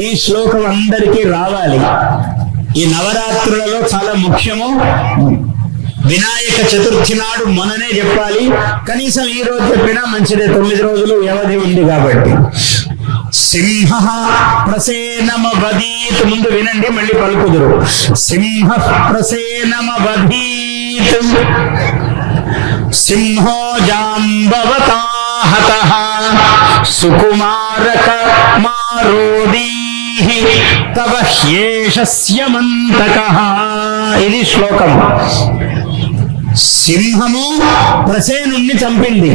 ఈ శ్లోకం అందరికీ రావాలి. ఈ నవరాత్రులలో చాలా ముఖ్యము. వినాయక చతుర్థి నాడు మొన్ననే చెప్పాలి. కనీసం ఈ రోజు చెప్పినా మంచిదే. తొమ్మిది రోజులు వ్యవధి ఉంది కాబట్టి. సింహ ప్రసేనమవధీత్. ముందు వినండి మళ్ళీ పలుకుదురు. సింహ ప్రసేనమవధీత్. సింహో జాంబవతాహత సుకుమారక మారోదీ. తవ హ్యేషస్యమంతకః ఇది శ్లోకం సింహము ప్రసేనుణ్ణి చంపింది.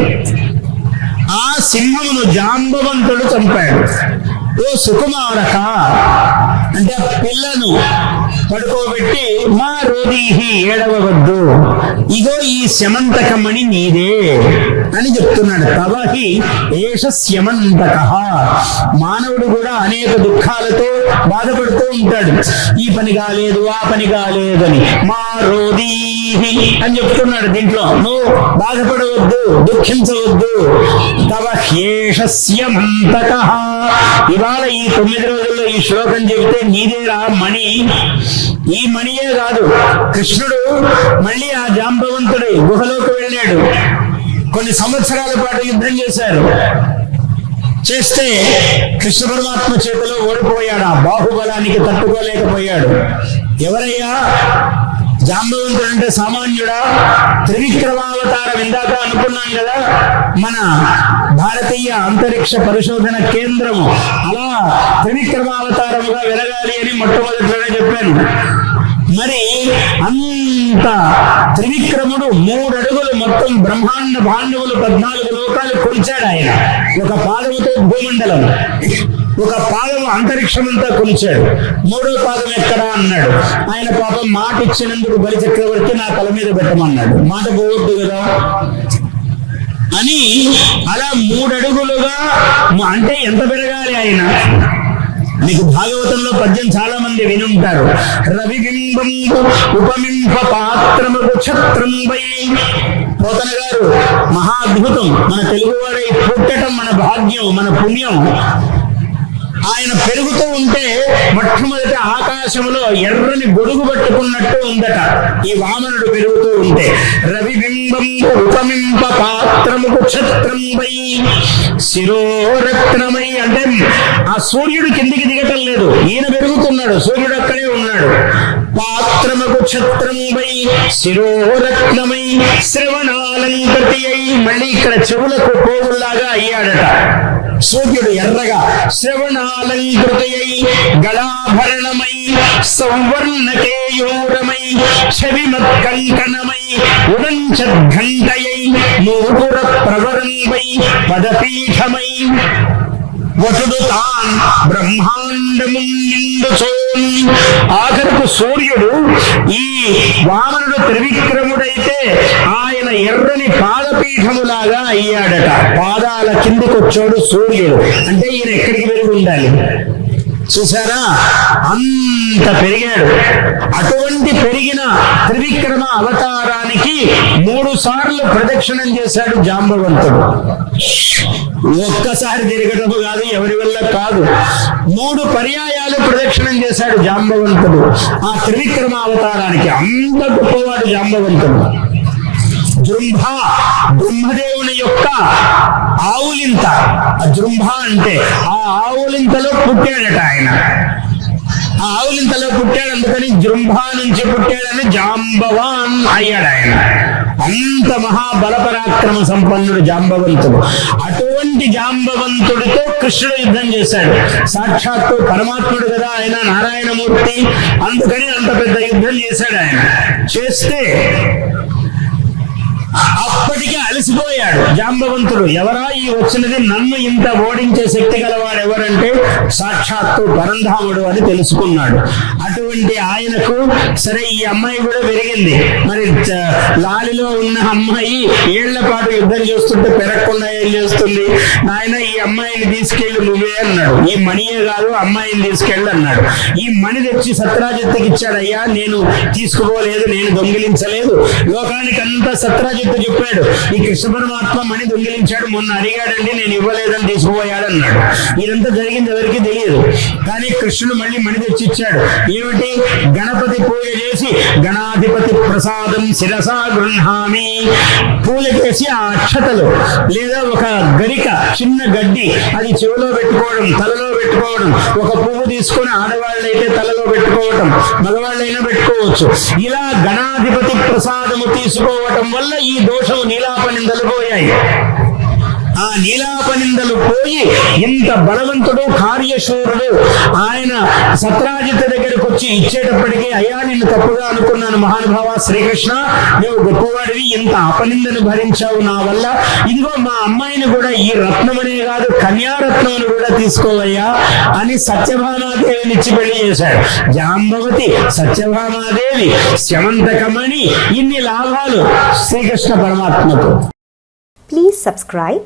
ఆ సింహమును జాంబవంతుడు చంపాడు. ఓ సుకుమారక అంటే పిల్లను పడుకోబెట్టి మా రోదీహి ఏడవవద్దు. ఇగో ఈ శమంతకమణి నీదే అని చెప్తున్నాడు. తవహి ఏష శమంతక మానవుడు కూడా అనేక దుఃఖాలతో బాధపడుతూ ఉంటాడు. ఈ పని కాలేదు ఆ పని కాలేదు అని మా రోదీహి అని చెప్తున్నాడు దీంట్లో. నువ్వు బాధపడవద్దు దుఃఖించవద్దు. తవ హ్యేషస్యమంతక ఇవాళ ఈ తొమ్మిది రోజులు ఈ శ్లోకం చెబితే నీదేరా మణి. ఈ మణియే కాదు కృష్ణుడు మళ్ళీ ఆ జాంబవంతుడి గుహలోకి వెళ్ళాడు. కొన్ని సంవత్సరాల పాటు యుద్ధం చేశారు. చేస్తే కృష్ణ పరమాత్మ చేతిలో ఓడిపోయాడు ఆ బాహుబలానికి తట్టుకోలేకపోయాడు. ఎవరయ్యా? జాంబవంతుడు అంటే సామాన్యుడా? త్రివిక్రమావతారం ఇందాక అనుకున్నాం కదా. మన భారతీయ అంతరిక్ష పరిశోధన కేంద్రము అలా త్రివిక్రమావతారముగా వెలగాలి అని మొట్టమొదటిలోనే చెప్పాను. మరి అంత త్రివిక్రముడు మూడు అడుగులు మొత్తం బ్రహ్మాండ భాండవులు పద్నాలుగు లోకాలు కొలిచాడు ఆయన. ఒక పాదముతో భూమండలం. ఒక పాదం అంతరిక్షమంతా కొలిచాడు. మూడో పాదం ఎక్కడా అన్నాడు. ఆయన పాపం మాట ఇచ్చినందుకు బలి చక్రవర్తి నా తల మీద పెట్టమన్నాడు. మాట పోవద్దు కదా? అని అలా మూడడుగులుగా అంటే ఎంత పెరగాలి ఆయన? మీకు భాగవతంలో పద్యం చాలా మంది వినుంటారు రవిబింబం ఉపమింప పాత్రము ఛత్రం పోతన గారు మహా అద్భుతం. మన తెలుగువాడై పుట్టటం మన భాగ్యం మన పుణ్యం. ఆయన పెరుగుతూ ఉంటే మొట్టమొదటి ఆకాశంలో ఎర్రని గొడుగు పట్టుకున్నట్టు ఉందట. ఈ వామనుడు పెరుగుతూ ఉంటే రవిబింబం ఉపమింప పాత్రముకు ఛత్రం వై శిరోరత్నమై అంటే ఆ సూర్యుడు కిందికి దిగటం లేదు. ఈయన పెరుగుతున్నాడు సూర్యుడు అక్కడే ఉన్నాడు. పాత్రమకు ఛత్రం వై శిరోరత్నమై శ్రవణాలంకృతి అయి మళ్ళీ ఇక్కడ చెవులకు పోగుల్లాగా అయ్యాడట. సూర్యుడు ఎర్రగా శ్రవణాలంకృతయై గళాభరణమై సౌవర్ణకేయూరమై ఛవిమత్కంకణమై ఉదంచద్ఘంటయై నూపుర ప్రవరంబై పదపీఠమై వటుడు తాన్ బ్రహ్మాండము ఆఖరకు సూర్యుడు ఈ వామనుడు త్రివిక్రముడైతే ఆయన ఎర్రని పాదపీఠములాగా అయ్యాడట. పాదాల కిందకొచ్చాడు సూర్యుడు. అంటే ఈయన ఎక్కడికి పెరిగి ఉండాలి? చూసారా అంత పెరిగాడు. అటువంటి పెరిగిన త్రివిక్రమ అవతారానికి సార్లు ప్రదక్షిణం చేశాడు జాంబవంతుడు. ఒక్కసారి తిరగడం కాదు ఎవరి వల్ల కాదు. మూడు పర్యాయాలు ప్రదక్షిణం చేశాడు జాంబవంతుడు. ఆ త్రివిక్రమ అవతారానికి అంత గొప్పవాడు జాంబవంతుడు. జృంభ బ్రహ్మదేవుని యొక్క ఆవులింత. జృంభ అంటే ఆ ఆవులింతలో పుట్టాడట ఆయన. ఆ ఆవులింతలో పుట్టాడు అందుకని జృంభ నుంచి పుట్టాడని జాంబవాన్ అయ్యాడు ఆయన. అంత మహాబలపరాక్రమ సంపన్నుడు జాంబవంతుడు. అటువంటి జాంబవంతుడితో కృష్ణుడు యుద్ధం చేశాడు. సాక్షాత్తు పరమాత్ముడు కదా ఆయన నారాయణమూర్తి. అందుకని అంత పెద్ద యుద్ధం చేశాడు ఆయన. చేస్తే అప్పటికే అలసిపోయాడు. జాంబవంతుడు ఎవరా ఈ వచ్చినది? నన్ను ఇంత ఓడించే శక్తి గలవాడు ఎవరంటే సాక్షాత్తు పరంధాముడు అని తెలుసుకున్నాడు. అటువంటి ఆయనకు సరే ఈ అమ్మాయి కూడా పెరిగింది. మరి లాలిలో ఉన్న అమ్మాయి ఏళ్ళ పాటు యుద్ధం చేస్తుంటే పెరగకుండా ఏం చేస్తుంది? నాయన ఈ అమ్మాయిని తీసుకెళ్ళి నువ్వే అన్నాడు. ఈ మణియే కాదు అమ్మాయిని తీసుకెళ్ళి అన్నాడు. ఈ మణి తెచ్చి సత్రాజిత్తుకి ఇచ్చాడయ్యా నేను తీసుకోలేదు నేను దొంగిలించలేదు. లోకానికి అంతా సత్రాజిత్ సత్రాజిత్తు చెప్పాడు ఈ కృష్ణ పరమాత్మ మణి దొంగిలించాడు మొన్న అడిగాడండి నేను ఇవ్వలేదని తీసుకుపోయాడన్నాడు. ఇదంతా జరిగింది ఎవరికి తెలియదు. కానీ కృష్ణుడు మళ్ళీ మణి తెచ్చిచ్చాడు. ఏమిటి? గణపతి పూజ చేసి గణాధిపతి ప్రసాదం శిరసా గృహామి పూజ చేసి ఆ అక్షతలు లేదా ఒక గరిక చిన్న గడ్డి అది చెవిలో పెట్టుకోవడం తలలో పెట్టుకోవడం. ఒక పువ్వు తీసుకొని ఆడవాళ్ళైతే తలలో పెట్టుకోవటం మగవాళ్ళైనా పెట్టుకోవచ్చు. ఇలా గణాధిపతి ప్రసాదము తీసుకోవటం వల్ల ఈ దోషం నీలాపని పోయాయి. ఆ నీలాపనిందలు పోయి ఇంత బలవంతుడు కార్యశూరుడు ఆయన సత్రాజిత్ దగ్గరకు వచ్చి ఇచ్చేటప్పటికీ అయ్యా నిన్ను తప్పుగా అనుకున్నాను మహానుభావ శ్రీకృష్ణ నువ్వు గొప్పవాడివి ఇంత అపనిందను భరించావు నా వల్ల. ఇదిగో మా అమ్మాయిని కూడా ఈ రత్నమనే కాదు కన్యారత్నమును కూడా తీసుకోవయ్యా అని సత్యభామాదేవిని ఇచ్చి పెళ్ళి చేశాడు. జాంబవతి సత్యభామాదేవి శమంతకమణి ఇన్ని లాభాలు శ్రీకృష్ణ పరమాత్మకు. Please subscribe